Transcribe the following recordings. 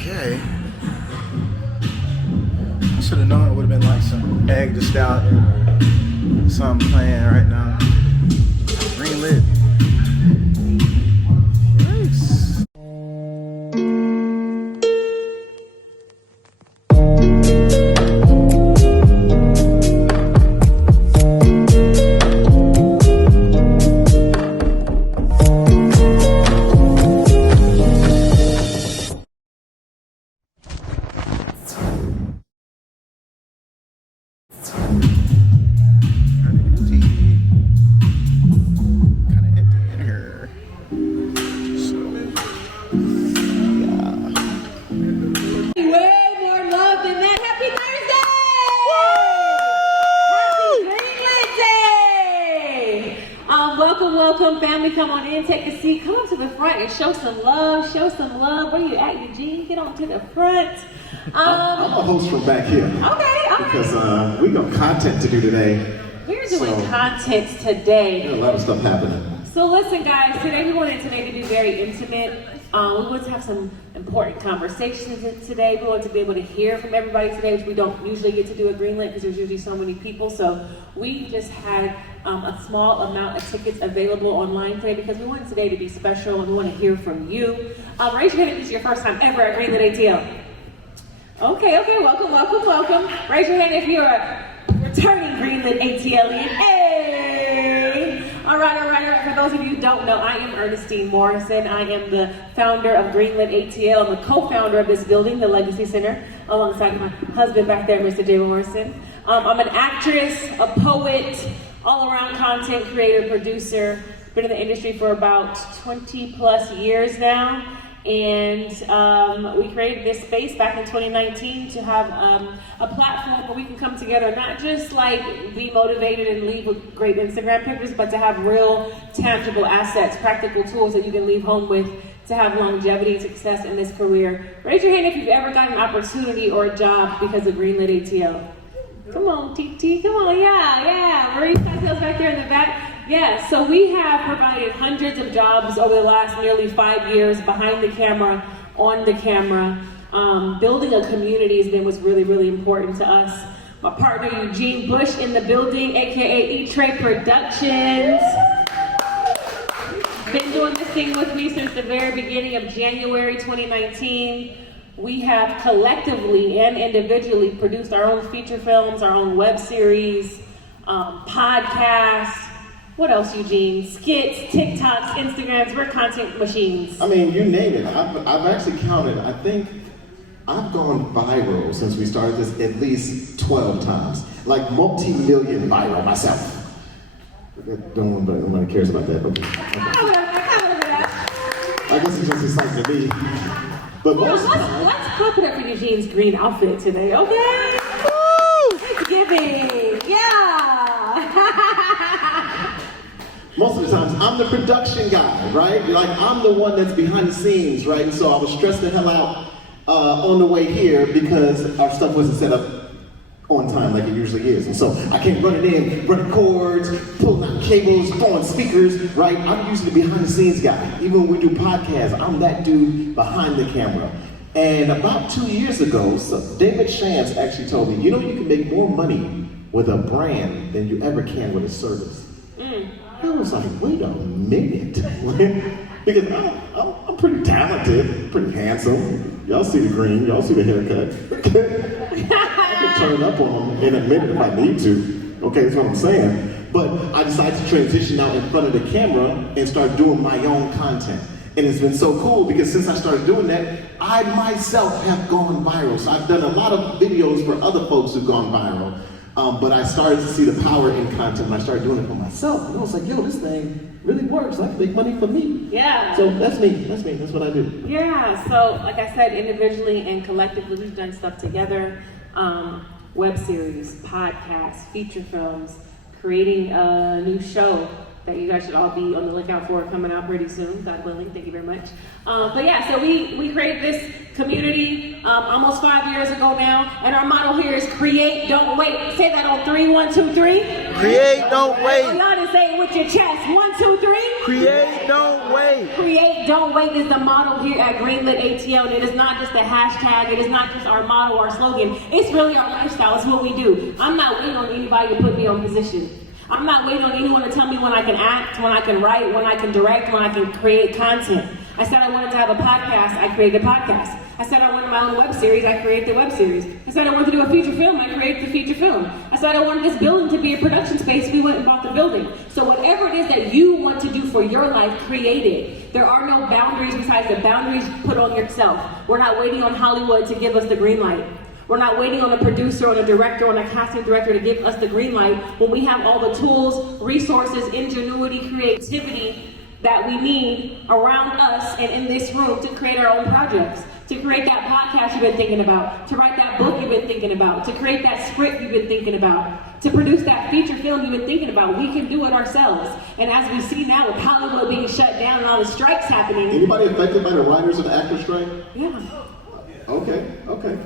Okay. I should have known it would have been like some Meg Thee Stallion or something playing right now. Greenlit. Nice. Welcome, family. Come on in, take a seat. Come on to the front and show some love. Show some love. Where you at, Eugene? Get on to the front. I'm a host from back here. Okay. Because we got content to do today. We're doing content today. There's a lot of stuff happening. So listen, guys. Today we wanted to be very intimate. We want to have some important conversations today. We want to be able to hear from everybody today, which we don't usually get to do at Greenlit because there's usually so many people. So we just had a small amount of tickets available online today because we want today to be special and we want to hear from you. Raise your hand if this is your first time ever at Greenlit ATL. Okay, welcome. Raise your hand if you're a returning Greenlit ATLian. Hey! All right. For those of you who don't know, I am Ernestine Morrison. I am the founder of Greenlit ATL. I'm the co-founder of this building, the Legacy Center, alongside my husband back there, Mr. Jay Morrison. I'm an actress, a poet, all-around content creator, producer. Been in the industry for about 20 plus years now. And we created this space back in 2019 to have a platform where we can come together, not just like be motivated and leave with great Instagram pictures, but to have real tangible assets, practical tools that you can leave home with to have longevity and success in this career. Raise your hand if you've ever got an opportunity or a job because of Greenlit ATL. Come on, TT, come on, yeah. Marie Cocktails back there in the back. Yeah, so we have provided hundreds of jobs over the last nearly 5 years behind the camera, on the camera. Building a community has been what's really, really important to us. My partner Eugene Bush in the building, aka E-Tray Productions. Been doing this thing with me since the very beginning of January 2019. We have collectively and individually produced our own feature films, our own web series, podcasts. What else, Eugene? Skits, TikToks, Instagrams. We're content machines. I mean, you name it. I've actually counted. I think I've gone viral since we started this at least 12 times. Like multi-million viral myself. Nobody cares about that. Okay. I guess it's just exciting to me. But let's clap it up for Eugene's green outfit today, okay? Woo! Thanksgiving, yeah! Most of the times, I'm the production guy, right? Like, I'm the one that's behind the scenes, right? And so I was stressed the hell out on the way here because our stuff wasn't set up on time like it usually is. And so I came running in, running cords, pulling out cables, throwing speakers, right? I'm usually the behind the scenes guy. Even when we do podcasts, I'm that dude behind the camera. And about 2 years ago, David Shantz actually told me, you know, you can make more money with a brand than you ever can with a service. I was like, wait a minute. Because I'm pretty talented, pretty handsome. Y'all see the green, y'all see the haircut. I can turn up on them in a minute if I need to. Okay, that's what I'm saying. But I decided to transition out in front of the camera and start doing my own content. And it's been so cool because since I started doing that, I myself have gone viral. So I've done a lot of videos for other folks who've gone viral. But I started to see the power in content and I started doing it for myself. And I was like, yo, this thing really works. I can make money for me. Yeah. So that's me. That's what I do. Yeah. So like I said, individually and collectively, we've done stuff together. Web series, podcasts, feature films, creating a new show that you guys should all be on the lookout for coming out pretty soon, God willing. Thank you very much. But yeah, so we created this community almost 5 years ago now, and our motto here is create, don't wait. Say that on 3, 1, 2, 3. Create, don't wait. Y'all just say it with your chest. 1, 2, 3. Create, don't wait. Create, don't wait is the motto here at Greenlit ATL, and it is not just a hashtag, it is not just our motto, our slogan, it's really our lifestyle, it's what we do. I'm not waiting on anybody to put me on position. I'm not waiting on anyone to tell me when I can act, when I can write, when I can direct, when I can create content. I said I wanted to have a podcast, I created a podcast. I said I wanted my own web series, I created the web series. I said I wanted to do a feature film, I created the feature film. I said I wanted this building to be a production space, we went and bought the building. So whatever it is that you want to do for your life, create it. There are no boundaries besides the boundaries you put on yourself. We're not waiting on Hollywood to give us the green light. We're not waiting on a producer, on a director, on a casting director to give us the green light when we have all the tools, resources, ingenuity, creativity that we need around us and in this room to create our own projects, to create that podcast you've been thinking about, to write that book you've been thinking about, to create that script you've been thinking about, to produce that feature film you've been thinking about. We can do it ourselves. And as we see now with Hollywood being shut down and all the strikes happening. Anybody affected by the writers and actors strike? Yeah. Okay,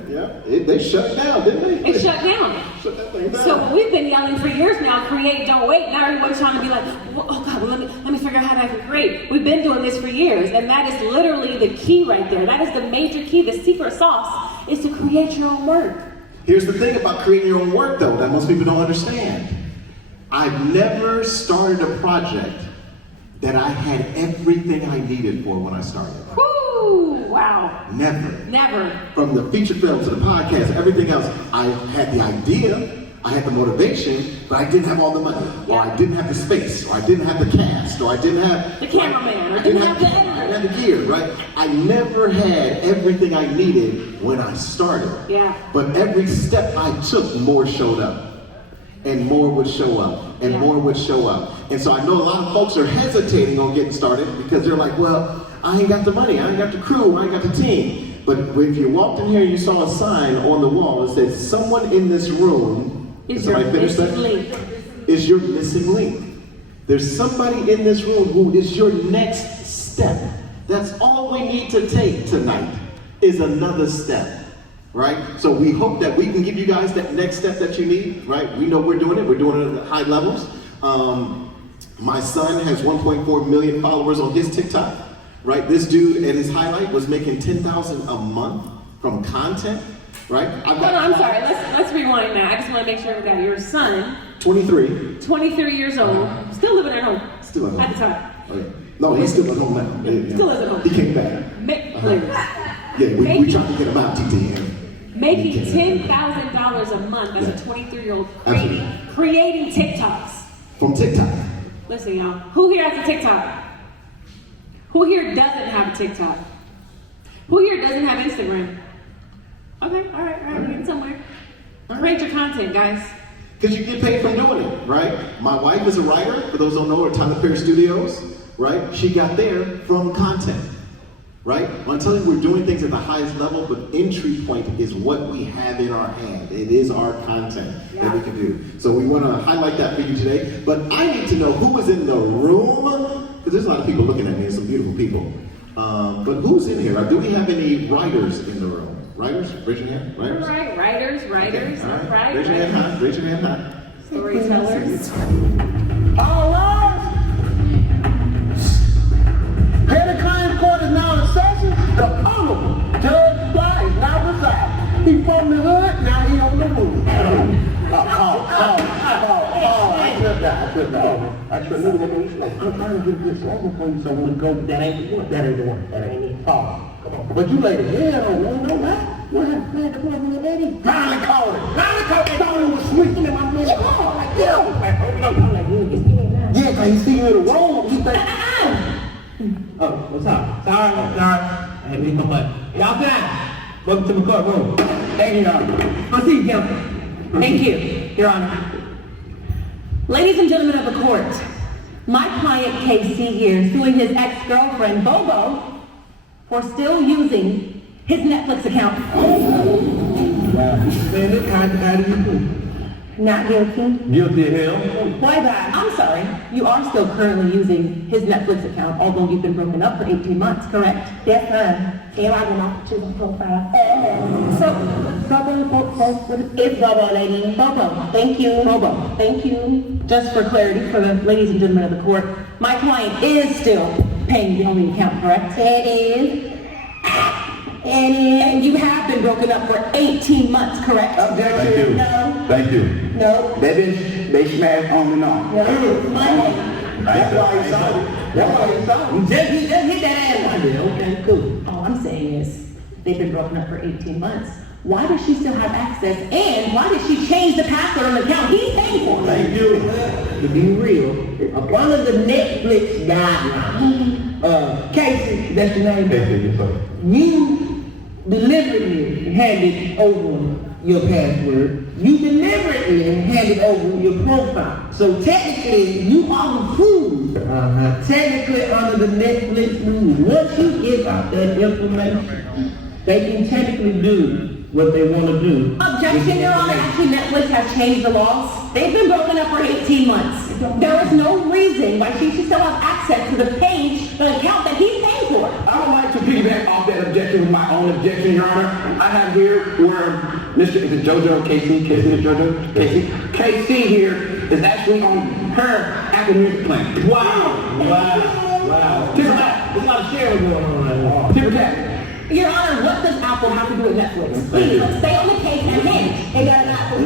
yeah. They shut it down, didn't they? It shut down. Shut that thing down. So we've been yelling for years now, create, don't wait. Now everyone's trying to be like, well, oh God, well, let me figure out how to create. We've been doing this for years, and that is literally the key right there. That is the major key, the secret sauce, is to create your own work. Here's the thing about creating your own work, though, that most people don't understand. I've never started a project that I had everything I needed for when I started. Woo! Wow. Never. From the feature film to the podcast, everything else, I had the idea, I had the motivation, but I didn't have all the money, or I didn't have the space, or I didn't have the cast, or I didn't have the cameraman, or I didn't have the editor. I didn't have the gear, right? I never had everything I needed when I started. Yeah. But every step I took, more showed up. And more would show up, and more would show up. And so I know a lot of folks are hesitating on getting started because they're like, well, I ain't got the money, I ain't got the crew, I ain't got the team. But if you walked in here and you saw a sign on the wall that says, someone in this room, is your missing link. Is your missing link. There's somebody in this room who is your next step. That's all we need to take tonight, is another step. Right? So we hope that we can give you guys that next step that you need, right? We know we're doing it at high levels. My son has 1.4 million followers on his TikTok, right? This dude at his highlight was making $10,000 a month from content, right? I'm sorry, let's rewind now. I just want to make sure we got your son. 23 years old, still living at home. Still at home. At the time. Okay. No, he's still at home now. Still lives at home. He came back. Yeah, we tried to get him out, TTM. Making $10,000 a month as a 23-year-old creating TikToks. From TikTok. Listen, y'all. Who here has a TikTok? Who here doesn't have a TikTok? Who here doesn't have Instagram? Okay, all right, we're getting somewhere. Create your content, guys. Because you get paid from doing it, right? My wife is a writer, for those who don't know, at Tyler Perry Studios, right? She got there from content. Right? I'm telling you, we're doing things at the highest level, but entry point is what we have in our hand. It is our content that we can do. So we want to highlight that for you today. But I need to know who is in the room, because there's a lot of people looking at me, some beautiful people. But who's in here? Do we have any writers in the room? Writers? Raise your hand. Writers? All right, writers. Okay. All right. Raise your hand high. Raise your hand high. Storytellers. All right. Head of Claims Court is now in session. The Honorable Judge Fly is now beside. He from the hood, now he on the move. I should look at this. I'm trying to get this over for you so when we go, that ain't the one. That ain't the one. That ain't it. But you laid it head on, you know that? What happened to the one lady? Finally called it. Thought it was sleeping in my bed. Yeah, because he see you in the room, he think, oh, what's up? Sorry. Hey, we come back. Y'all down. Welcome to the courtroom. Thank you, Your Honor. I'll see you, counsel. Thank you, Your Honor. Ladies and gentlemen of the court, my client KC here is suing his ex-girlfriend Bobo for still using his Netflix account. Man, how do you do? Not guilty. Guilty of hell? Why that? I'm sorry. You are still currently using his Netflix account, although you've been broken up for 18 months, correct? Yes, ma'am. Here I went off to the profile. So, Bobo, it's Bobo, lady. Bobo, thank you. Bobo, thank you. Just for clarity, for the ladies and gentlemen of the court, my client is still paying the only account, correct? It is. And you have been broken up for 18 months, correct? Thank you. No. Thank you. No. They smashed on and on. That's why he's sorry. That's why he's sorry. Just hit that ass one day. Okay, cool. All I'm saying is, they've been broken up for 18 months. Why does she still have access? And why did she change the password on the account he's paying for? Thank you. To be real, under the Netflix guidelines, Casey, that's your name. Casey, yes, sir. You deliberately handed over your password. You deliberately handed over your profile. So technically, you are the fool. Technically, under the Netflix rules, once you give out that information, they can technically do what they want to do. Objection, Your Honor. Actually, Netflix has changed the laws. They've been broken up for 18 months. There is no reason why she should still have access to the page, the account that he's paying for. I would like to piggyback off that objection with my own objection, Your Honor. I have here where Mr. Is it JoJo, Casey? Casey is JoJo? Casey? Casey here is actually on her Apple Music plan. Wow. Tip of that. There's a lot of sharing going on right now. Tip of that. Your Honor, what does Apple have to do with Netflix? Please, let's stay on the case and hinge. They got an Apple.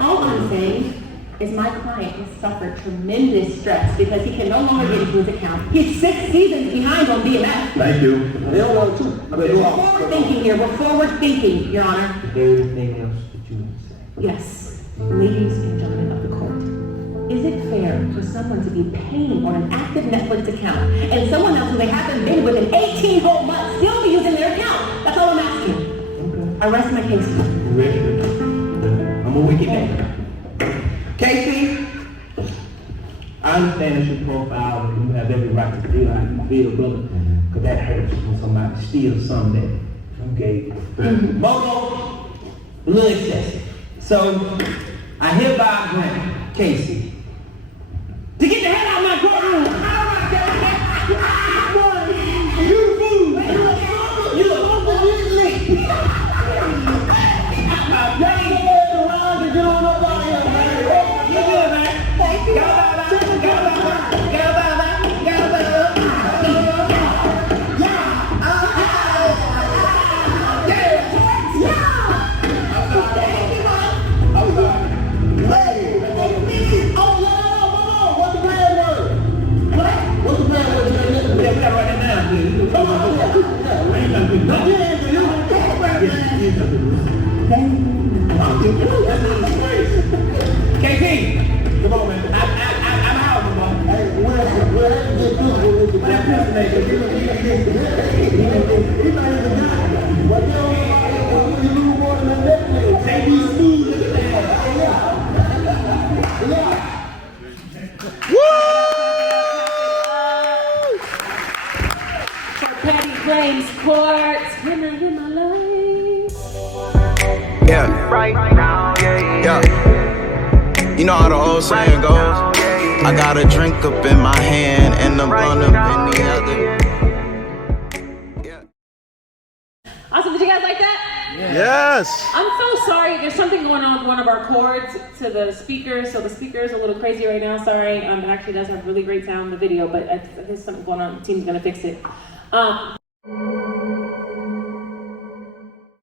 All I'm saying is my client has suffered tremendous stress because he can no longer get into his account. He's 6 seasons behind on BMF. Thank you. They don't want to. We're forward thinking here. We're forward thinking, Your Honor. Anything else that you want to say? Yes, ladies and gentlemen of the court. Is it fair for someone to be paying on an active Netflix account and someone else who they haven't been with in 18 whole months still be using their account? That's all I'm asking. Okay. I rest my case. I'm a wicked man. Casey, I understand it's your profile and you have every right to feel how you feel, brother, because that hurts when somebody steals something that you gave. Momo, a little excessive. So, I hereby grant Casey to get the hell out of my courtroom. You fool! You a KP, come on, man. I'm out, man. Hey, Petty Claims Court. Hear my life. Yeah. Right now, yeah. You know how the old saying goes. I got a drink up in my hand and a blunt up in the other. Awesome. Did you guys like that? Yes. I'm so sorry. There's something going on with one of our cords to the speaker, so the speaker is a little crazy right now. Sorry. It actually does have really great sound in the video, but there's something going on. The team's gonna fix it.